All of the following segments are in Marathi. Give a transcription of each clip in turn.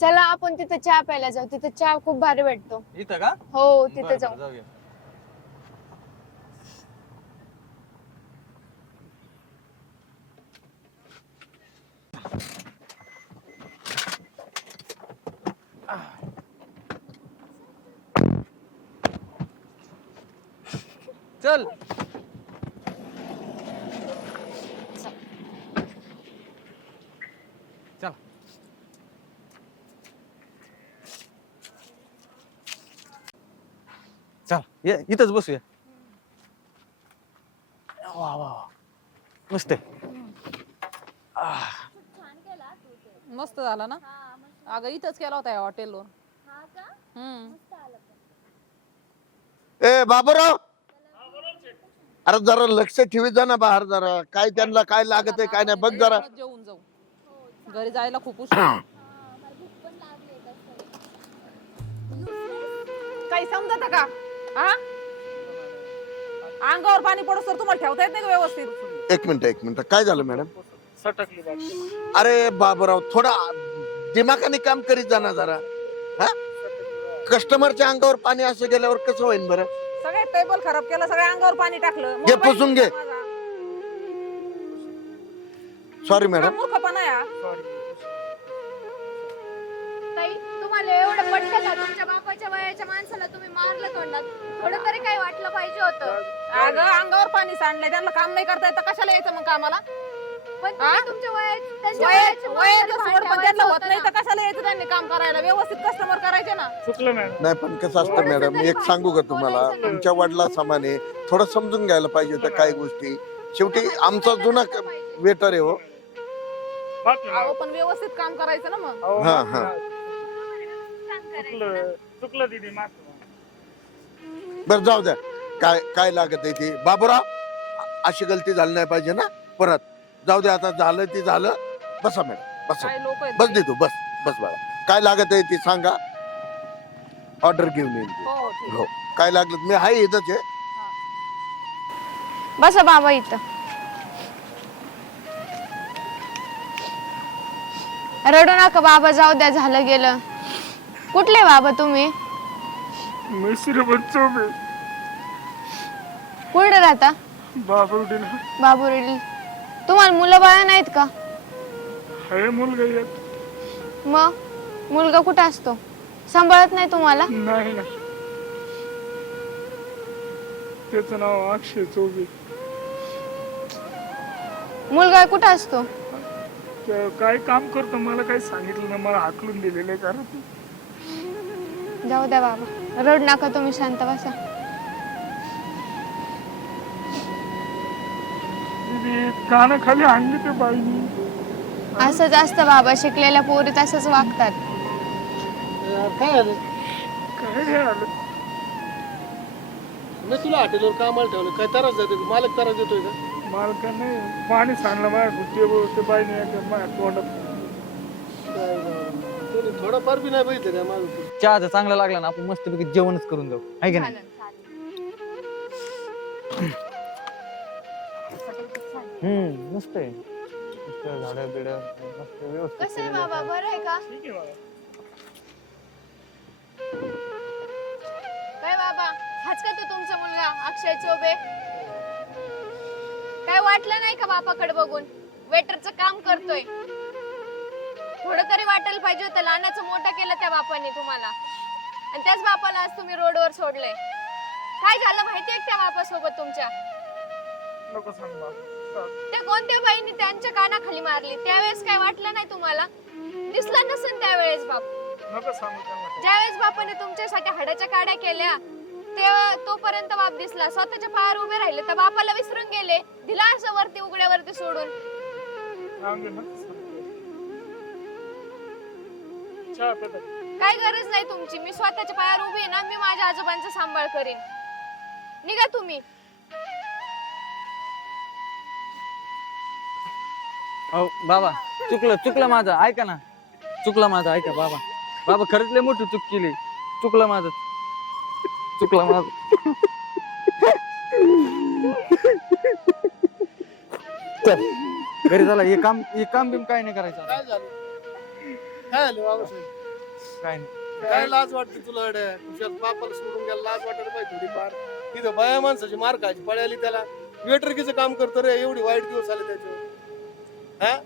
चला आपण तिथे चहा प्यायला जाऊ. तिथे चहा खूप भारी भेटतो. इथं का? हो तिथे बरं, जाऊ. बरं, जाऊया चल. ये इथंच बसूया वा वा वा. मस्त आहे. मस्त झाला ना? अगं इथंच केला होता या हॉटेलवर हम्म. ए बाबूराव. अरे जरा लक्ष ठेवी जा ना बाहेर जरा. काय त्यांना काय लागत आहे काय नाही. बघ जरा. जेवून जाऊ. घरी जायला खूप उशीर काही समजत का? हा अंगावर पाणी पडत तर तुम्हाला ठेवता येत नाही का व्यवस्थित? एक मिनिट एक मिनिट. काय झालं मॅडम? अरे बाबूराव थोडा दिमाखाने काम करीत जा ना जरा. हा? कस्टमरच्या अंगावर पाणी असं गेल्यावर कसं होईल बरं? सगळे टेबल खराब केलं सगळ्या अंगावर पाणी टाकलं. घे, मोबाईल पुसून घे. माझा. सॉरी मॅडम मूर्खपणा ताई तुम्हाला एवढं पटलं का? तुमच्या बापाच्या वयाच्या माणसाला तुम्ही मारलं तोंडात? थोडं तरी काही वाटलं पाहिजे होतं अगं अंगावर पाणी सांडलंय त्यांना काम नाही करता येत तर कशाला यायचं मग कामाला पण तुम्ही? तुमच्या वयात त्यांच्या वय- वयाच्या वयाचं माणसाला सोड पण भांडायचं त्यांना होत होतं नाही ना. तर कशाला यायचं त्यांनी काम करायला व्यवस्थित कस्टमर करायचे ना चुकलं मॅडम नाही पण कसं असतं मॅडम एक सांगू का तुम्हाला. तुमच्या वडिला समाने थोडं समजून घ्यायला पाहिजे होतं काही गोष्टी शेवटी आमचा जुना वेटर आहे हो अहो. पण व्यवस्थित काम करायचं ना मग अहो, हा, हा. चुकलं चुकलं दीदी माफी. बरं जाऊ द्या. काय काय लागत आहे ती? बाबूराव अ- अशी गलती झाली नाही पाहिजे ना? परत. जाऊ द्या आता झालं ती झालं. बसा मॅडम. बसा. काही लोक बस देतो बस बस बाळा. काय लागत आहे ती सांगा. ऑर्डर घेऊन येईल ती. हो ठीक. हो. काय लागलं? मी आहे इथंच आहे. बसा बाबा इथं. रडू नका बाबा जाऊ द्या झालं गेलं. कुठले बाबा तुम्ही? मी। श्रीमंत चौबे कुठे राहता बाबरुडीन बाबुरेली तुम्हाला मुलं बाळ नाहीत का? आहे मुलगा एक. मग? मुलगा कुठे असतो? सांभाळत नाही तुम्हाला? नाही ना त्याचं नाव अक्षय चौबे मुलगा कुठे असतो? काय काम करतो मला काही सांगितलं ना मला हाकलून दिलेलं आहे कारण. जाऊ द्या बाबा. रड नका तुम्ही शांत बसा. कानाखाली आणली ते बाईनी. असंच असतं बाबा शिकलेल्या पोरी तसंच वागतात. काय आलं? मी तुला हॉटेलवर कामाला ठेवलं. काय त्रास देतो मालक त्रास देतोय का? मला काय नाही पाणी सांडलं माझ्या ते ते बाईने माझ्या तोंडात. काय बाबा. थोडंफार बी नाही बघितलं काय माझं चहा जर चांगला लागला ना आपण मस्तपैकी जेवणच करून जाऊ. आहे की नाही? हम्म मस्त आहे. मस्त झाडं बिड मस्त व्यवस्थित कसं आहे केलेलं बाबा आहे. बरं आहे का? ठीक आहे बाबा काय बाबा हाच का तो तुमचा मुलगा अक्षय चोबे. काय वाटलं नाही का बापाकडे बघून? वेटरचं काम करतोय. थोडं तरी वाटायला पाहिजे होतं. लहानाचं मोठं केलं त्या बापाने तुम्हाला. आणि त्याच बापाला आज तुम्ही रोडवर सोडलंय. काय झालं माहितीये का त्या बापासोबत तुमच्या? नको सांग बाबा. त्या कोणत्या बाईने त्यांच्या कानाखाली मारली? त्यावेळेस काय वाटलं नाही तुम्हाला? दिसलं नसेल त्यावेळेस बाप. नको सांगू त्यांना ज्यावेळेस बापाने तुमच्यासाठी हाडाच्या काड्या केल्या तेव्हा तोपर्यंत बाप दिसला. स्वतःच्या पायावर उभे राहिले तर बापाला विसरून गेले. दिला असं वरती उघड्यावरती सोडून. राहून दे, नको चहा पिता काय गरज नाही तुमची. मी स्वतःच्या पायावर उभी आहे ना मी माझ्या आजोबांचा सांभाळ करीन. निघा तुम्ही. अहो बाबा चुकलं चुकलं माझं. ऐका ना. चुकलं माझं ऐका बाबा. बाबा खरंच लय मोठी चूक केली. चुकलं माझं. चुकलं माझं. चल. घरी झाला हे काम हे काम बिम काय नाही करायचं. काय झालं? काय झालं बाबा काय नाही. काय लाज वाटते तुला अड्या तुझ्या बापाला सोडून गेला लाज वाटायला पाहिजे थोडीफार तिथं बाया माणसाची मार खायची पळाली त्याला. वेटरकीचं काम करतो रे एवढी वाईट दिवस आले त्याच्यावर हा?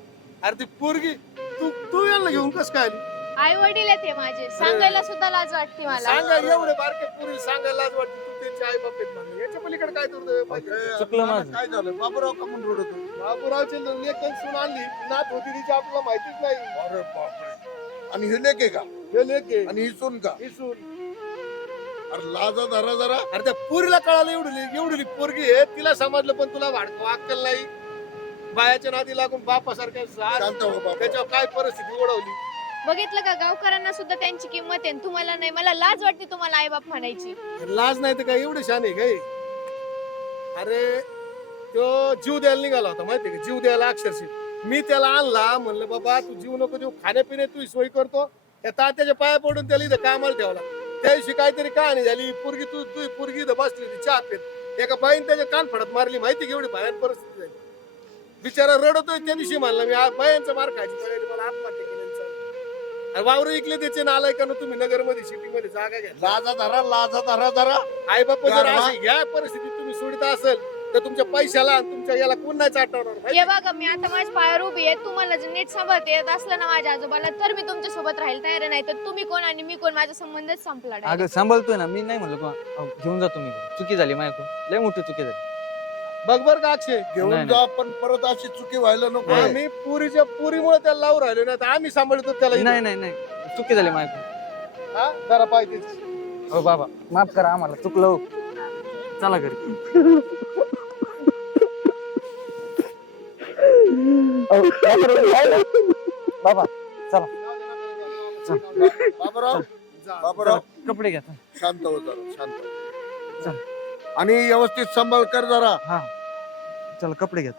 अरे ती पोरगी तू तू यांना घेऊन कस काय आली? आई वडील हे माझे. सांगायला सुद्धा लाज वाटते मला. सांगा एवढे बारके पुरी सांगायला लाज वाटते. तू त्यांचे आई बाप आहेत म्हणून याच्या पलीकडे काय करतोय पाहिजे चुकलं माझं. काय झालं? बाबूराव का म्हणून रडत होता? बाबूरावचे लेखन सून आणली. नात होती तिची आपल्याला माहितीच नाही. अरे बापरे. आणि हे लेके का? हे आहे. आणि ही सून का? ही सून अरे लाजा धरा जरा. अरे त्या पुरीला कळालं एवढी एवढी पोरगी आहे. तिला समजलं पण तुला वाढ अक्कल नाही. बायाच्या नादी लागून बापासारख्या शांत हो बाबा त्याच्यावर काय परिस्थिती ओढवली? बघितलं का? गावकऱ्यांना सुद्धा त्यांची किंमत आहे आणि तुम्हाला नाही. मला लाज वाटते तुम्हाला आई बाप म्हणायची लाज नाही तर काय एवढी शान आहे काय? अरे तो जीव द्यायला निघाला होता माहितीये का? जीव द्यायला अक्षरशः. मी त्याला आणला म्हणलं बाबा तू जीव नको देऊ खाण्यापिणे तू सोय करतो. त्या तात्याच्या पाया पडून त्याला इथं कामाला ठेवला. त्या दिवशी काहीतरी कहाणी झाली पोरगी तू तू पोरगी इथं बसली होती चहा पेत. एका बाईने त्याच्या कान फडत मारली माहिती का एवढी भयान परिस्थिती झाली? बिचारा रडतोय त्या दिवशी म्हणला मी बायांचा मार खायची मला आत्महत्या केली वावर इकले त्याचे नालाय का तुम्ही नगरमध्ये सिटी मध्ये जागा घ्या. लाजा धरा लाजा धरा जरा आई बाप जर. अशी ह्या परिस्थितीत तुम्ही सोडित असेल तर तुमच्या पैशाला आणि तुमच्या याला कोण नाही चाटवणार माहिती हे बघा मी आता माझ्या पायावर उभी आहे. तुम्हाला जर नीट सांभाळते येत असलं ना माझ्या आजोबाला तर मी तुमच्यासोबत राहील तयार नाही तर तुम्ही कोण आणि मी कोण? माझा संबंधच संपला direct. अगं सांभाळतोय ना. मी नाही म्हणलो का अहो, घेऊन जातो मी चुकी झाली माझ्याकडून. लय मोठी चुकी झाली. बघ बर का अक्षय. घेऊन नाही, जा पण परत अशी चुकी व्हायला नको. आम्ही पुरीच्या पुरीमुळे त्याला लावून राहिलो नाही तर आम्ही सांभाळतो त्याला इथं. नाही नाही नाही. चुकी झाली माझ्याकडून. हा? जरा पाहिजे हो बाबा माफ करा आम्हाला चुकलं हो. चला घरी. बाबा चला बाबूराव बाबूराव. कपडे घ्या शांत हो जरा शांत हो. चल. आणि व्यवस्थित सांभाळ कर जरा. हा. चला कपडे घ्या